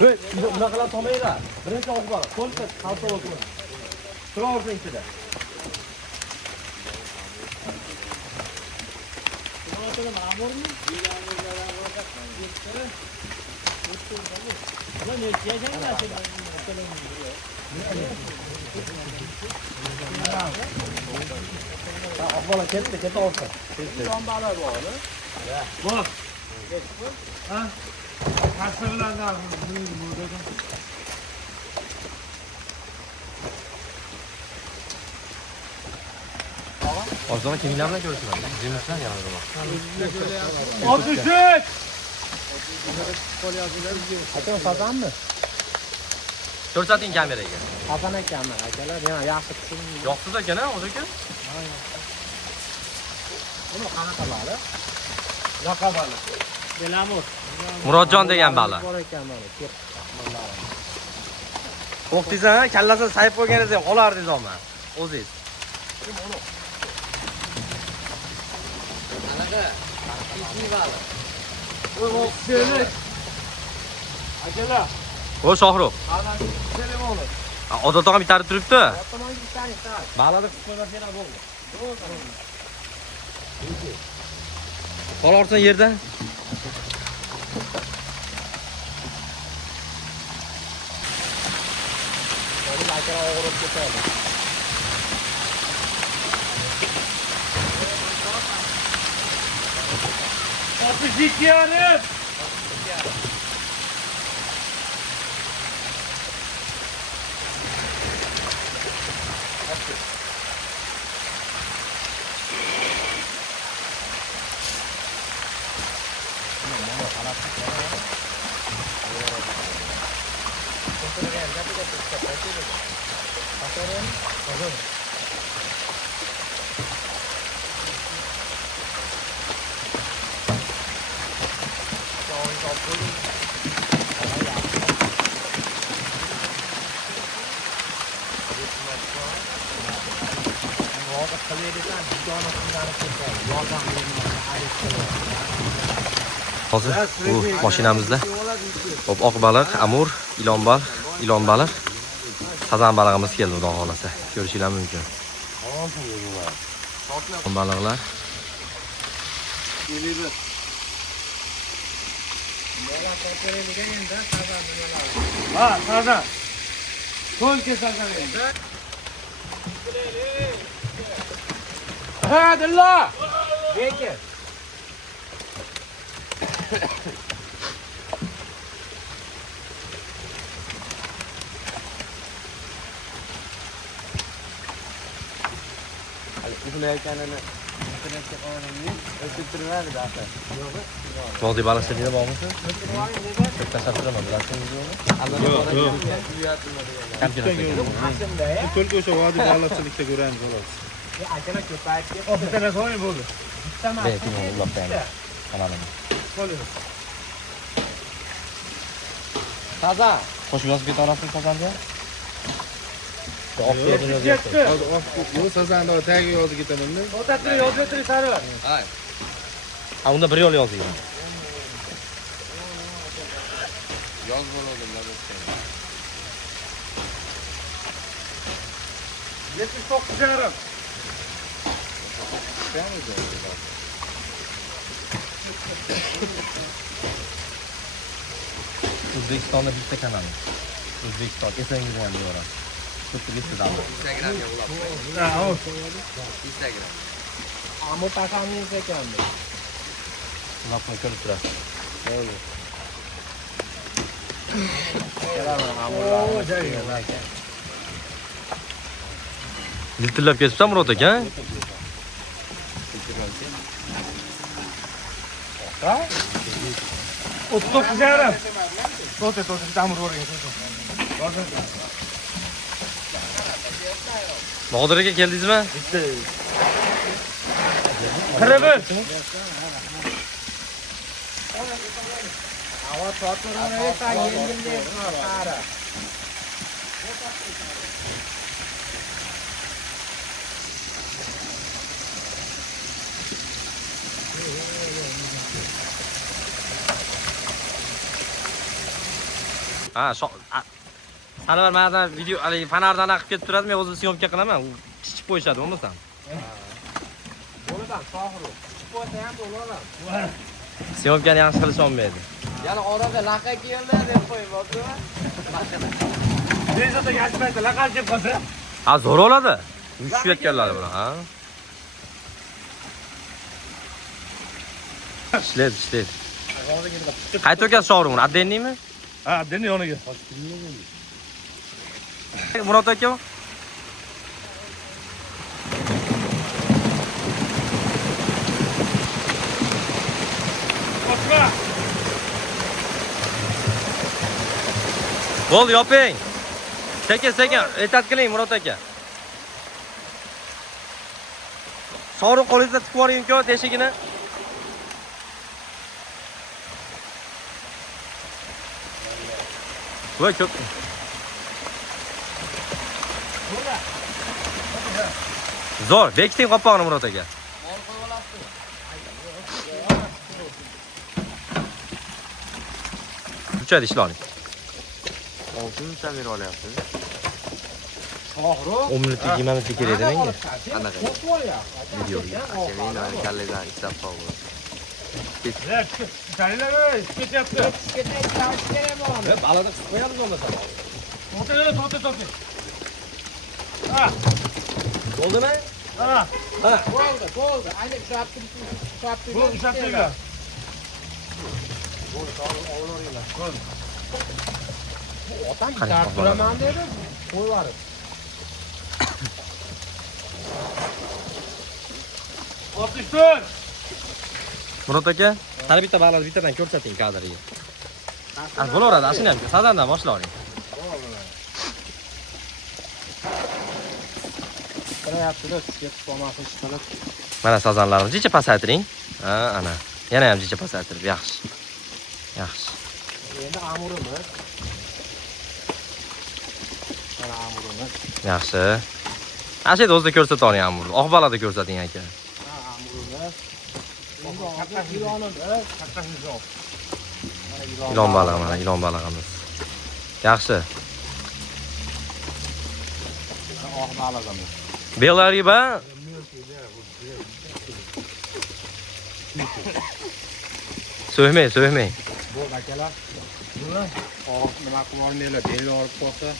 Bunaqalar solmaylar. Birinchi olib bor. Qo'lga qalsa o'tsin. Turaversin ichida. Bola ketdi, keta olsin. Bor. Ha? Qassi bilan Orzuna kimlar bilan ko'rishman? Jimishlar yanada bor. 63. Aka Fazanmi? Ko'rsating kameraga. Hasan akami, akalar yana yaxshi tushundim. Yo'qsiz ekan-a, o'zi aka? Buni qanaqa bali? Raqamali. Belamur. Murodjon degan bali. Bor ekan mana, kep. O'qtiysan, kallasini sayib qo'yganingiz ham olardingiz olma. O'zingiz. Anaqa. Ikki bali. Voy, seni. Akalar. O Shohruh. Ana telefoni. Odat og'am bitarib turibdi. Tomonga ishtani. Balada qo'ymasang bo'ldi. Qolarsan yerda. Hozir akalar og'irib ketadi. Yarim. Hozir bu mashinamizda oq baliq, amur, ilon baliq, sazan balig'imiz keldi, xudo xolasa. Ko'rishinglar mumkin. Baliqlar. Ha, sazan. Qo'lga sazan endi. Ha, Dilla. Beki. Uxlayotganini internetga qo'yganimni o'chirtirmadi aka. Yo'q. Vodiy baliqchiligida bormisiz? Tashakkuraman, bilasizmi yo'qmi? To'lga o'sha vodiy baliqchilikda ko'ramiz xolos. Akalar ko'payib ketdi. Bitta qo'ying bo'ldi. Taza. Qo'shib yozib ketaverasiz sazanni? Yo'q, sazanni tagiga yozib ketaman-da. O'tatib yozib o'tiring sarilar. Ha, unda bir yo'l yozing. Yoz bo'ladi, lazat. 79 yarim. O'zbekistonda bitta kanal. O'zbekiston esangiz ham yo'radi. Bitta davlat. Instagramga ulab qo'ying. Ha, o. Instagram. Ammo pasangiz ekanmi? Ulab qo'yib ko'rib turasiz. Diltillab ketibsan Murod aka? Ha? 39 yarim. To'ta tamir o'rgan. Nodir aka keldingizmi? Qiribir. Havo tortini esa yengillik qara. Ha, sana bir manadan video, haligi fanardan aqib ketib turadi, men o'zim syomka qilaman. U kichib qo'yishadi, bo'lmasam. Bo'ladan sohiru. Qo'ysa ham bo'ladan. Syomkani yaxshi qilish olmaydi. Yana orada laqa keldi deb qo'yibdi. Bezata yashmaydi, laqal deb qolsa. Ha, zo'r oladi. Tushayotganlar bular, ha. Ishlaydi. Qayta o'tkazib showroomni, отдельныйmi? Ha, deni yoniga. Murod aka. Boshqa. Bo'l, yoping. Sekin, e'tat qiling Murod aka. Showroom qo'lingizda tiqib yuboring-ku teshigini. Voy ko'p. Zo'r, bekiting qopqog'ini Murod aka. Uchadi ishlarni. 6 minutdan beri olyapsiz. Sohiru. 10 minut 20 minut kerak edi menga. Qanaqa? Videoga. Meni kallaydan ishlab qoldi. Chalinlar, ketyapti. Balada qisib qo'yamiz bo'lmasa. To'xta. Ha, Bo'ldimi? ha. Bo'ldi. Ayni ushlabdi. Bu ushlabdinglar. Otam Qani, bitar bolalar. turaman dedi. Qo'yib yuborib. Otishdir. Murod aka, har bitta baliqni bittadan ko'rsating kadriga. Bo'laveradi, ashina ham sazandan boshlaylik. Qilyapti-da, ketib qolmasin ishqilib. Mana sazanlarni jicha pasaytiring. Ha, ana. Yana ham jicha pasaytirib, yaxshi. Endi amurimiz. Mana amurimiz. Yaxshi. Ashida o'zida ko'rsata oling amurni. Oq balada ko'rsating aka. Ha, amurimiz. Endi hozir ilonimiz. Kattasi yo'q. Ilon balig'i mana, ilon balig'imiz. Yaxshi. Oq balig'imiz. Belая riba. So'ymang. Bo'ldi akalar. Buni oq nima qilib olmaylar, belga olib qo'ysa.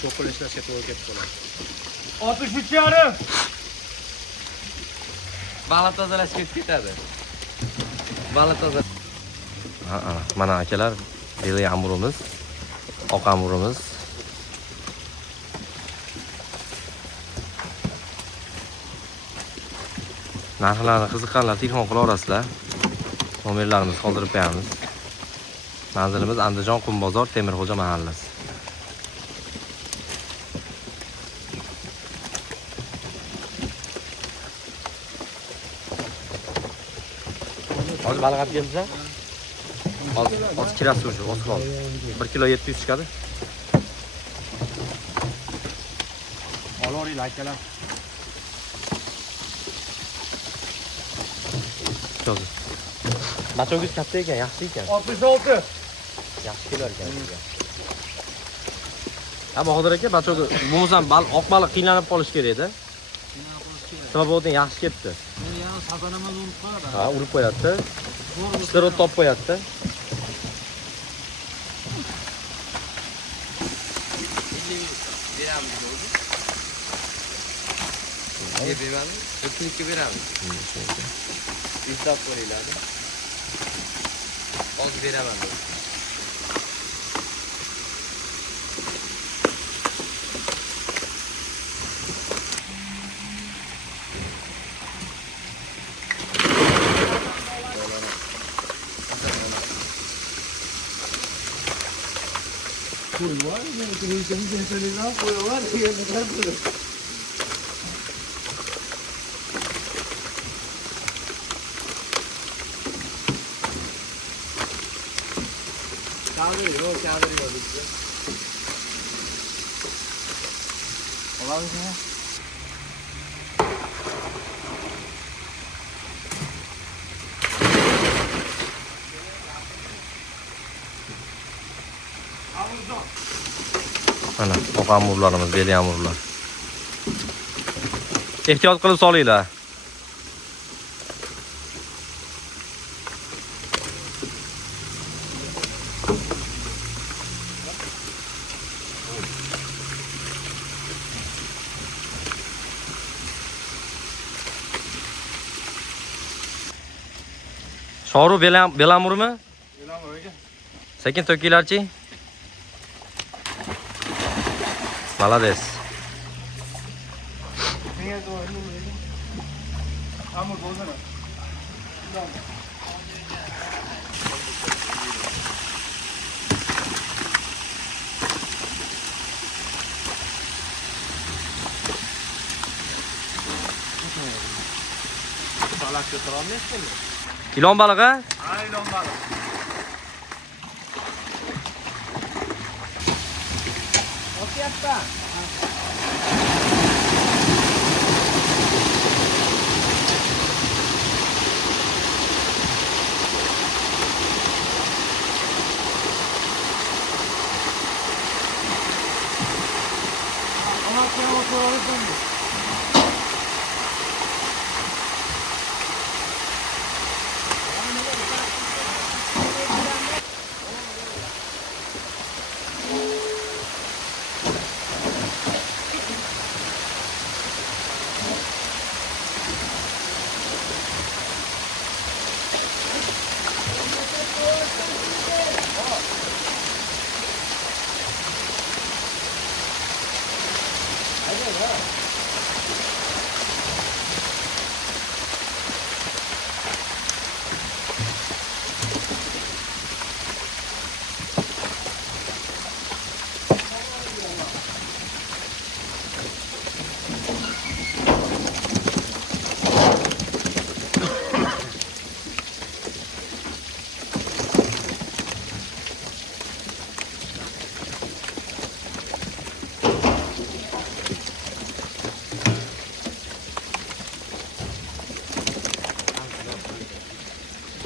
Cho'qil ishlashga to'g'ri kelib qoladi. 63,5. Baliq tozalash ketib ketadi. Baliq toza. Ha, mana akalar, belay amurimiz, oq amurimiz. Narxlarni qiziqqanlar telefon qila olasizlar. Nomerlarimizni qoldirib qo'yamiz. Manzilimiz Andijon Qumbozor Temirxo'ja mahallasi. Hozir baliq olib kelsa, hozir kirasi o'sha, osmon. 1 kilo 700 chiqadi. Oloringlar akalar. Hozir. Machogiz katta ekan, yaxshi ekan. 66. Yaxshi kelar ekan sizga. Ammo hozir aka, machogi bo'lmasam oq baliq qiynalib qolish kerak-da. Sababi yaxshi ketdi. Sazanamiz urib qo'yadi. Ha, urib qo'yadi. Istirib topib qo'yadi. Beramiz. O'tkinlikka beramiz. Hisob qo'yiladi. Hozir beraman. Kadri yok. Olabilir mi? Mana oq amurlarimiz, beli amurlar. Ehtiyot qilib solinglar. Shoru belamurmi? Belamur aka. Sekin to'kinglarchi. Malades. Amur bo'lsana. Salakka tura olmaysizmi? Ilon balig'i? Ha, ilon baliq. Otyapti.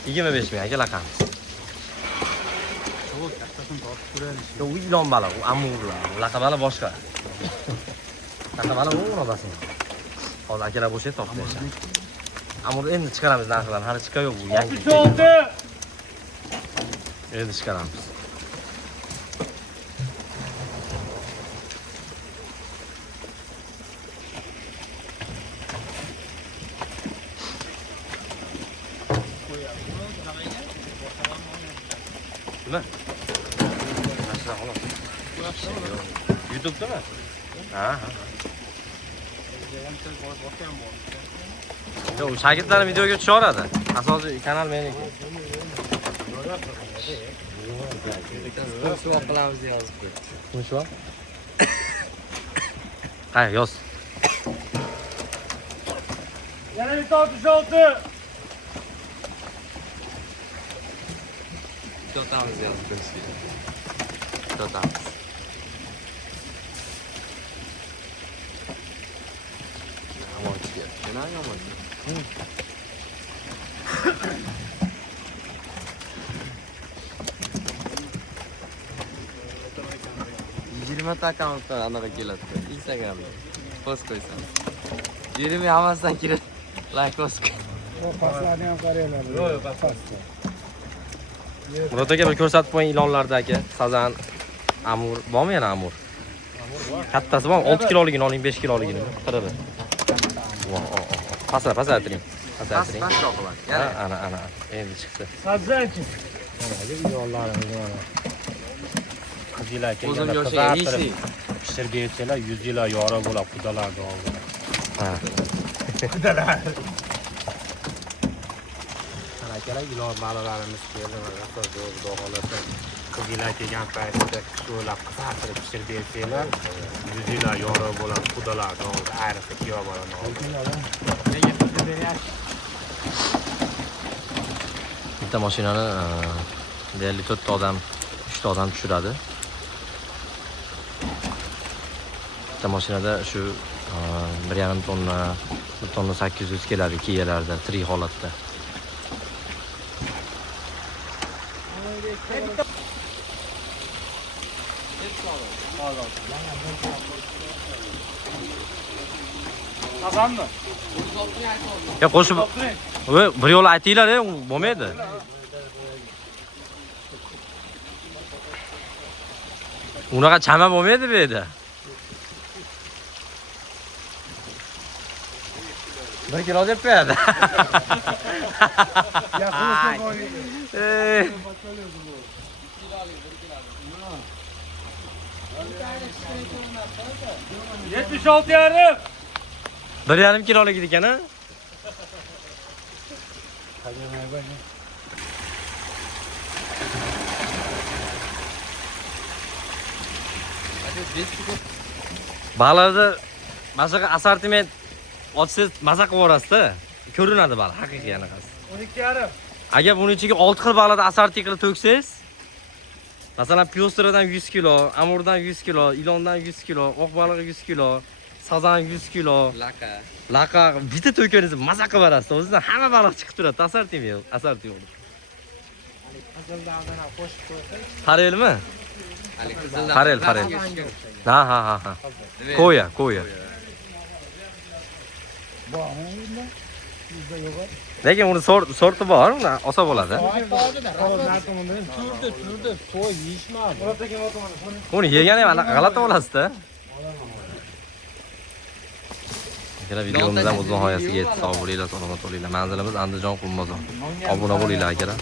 Yigirma 25 ming aka laqamiz. Sovuq kattasini tortib ko'raylik. Yo'q, u ilon baliq, u amurlar. Laqabali boshqa. Laqabali u urodasi. Hozir akalar bo'shayib tortib berishadi. Amur endi chiqaramiz narxlarni. Hali chiqa yo'q bu yangi. 66. Endi chiqaramiz. Nima? Ashra xolos. YouTube'dami? Ha. Yo'q, shogirdlarni videoga tushaveradi. Asosiy kanal meniki. Suvoq qilamiz yozibdi. Shu. Hay, yoz. Yana 66. Dotamiz yozib Dotamiz. Yomon. Yomon. 20 ta akkauntdan anaqa keladi. Instagramda post qo'ysam. 20 hammasidan kiradi. Like post. Paslarni ham qaranglar. Yo'q, pas. Murod aka bir ko'rsatib qo'ying ilonlarda aka. Sazan, amur, bormi yana amur? Kattasi bormi? 6 kiloligini oling, 5 kiloligini. Qirib. Pasaytiring. Pasaytiring. Pastroq qiladi. Ana. Endi chiqdi. Sabzanchi. Mana ilonlarimiz mana. Qizlar O'zim kelganda yoshayam isi. pishirib bersalar 100 yillar yora bo'ladi xudolarni oldida. Ha. Xudolar. Akalar ilon baliqlarimiz keldi mana xudo xolasa. Qizlar kelgan paytda sho'lab qisartirib pishirib bersanglar 100 yillar yora bo'ladi xudolarni oldida. Ayriqsa kuyov bolani oldida. Nega pishirib beryapsiz? Bitta mashinani deyarli 4 ta odam, 3 ta odam tushiradi. Bitta mashinada shu 1,5 tonna, 1 tonna 800 keladi kiyalarda, tirik holatda. Qazanmi? Ya qo'shib, voy, bir yo'l aytinglar, bo'lmaydi. Unaqa chama bo'lmaydi bu yerda. 1 kilo deb qo'yadi. Ey. 76,5. 1,5 kilolik ekan-a? Baliqni mashaqa assortiment ochsangiz maza qilib yuborasiz-da. Ko'rinadi baliq, haqiqiy anaqasi. 12,5. Agar buning ichiga 6 xil baliqni assorti qilib to'ksangiz, masalan, pyostradan 100 kilo, amurdan 100 kilo, ilondan 100 kilo, oq baliq 100 kilo, sazan 100 kilo, laqa bitta to'ykangizni maza qilib berasiz. O'zidan hamma baliq chiqib turadi, assorti yo'q. Farelmi? Farel. Ha. Ko'ya. Lekin uni sorti bor, uni olsa bo'ladi. Turdi, to'y yeyishmadi. Uni yegani ham g'alati bo'lasiz-da. Akala videomizdan o'z nihoyasiga yetdi. Sog' bo'linglar, salomat bo'linglar. Manzilimiz Andijon Qulmozor. Obuna bo'linglar akala.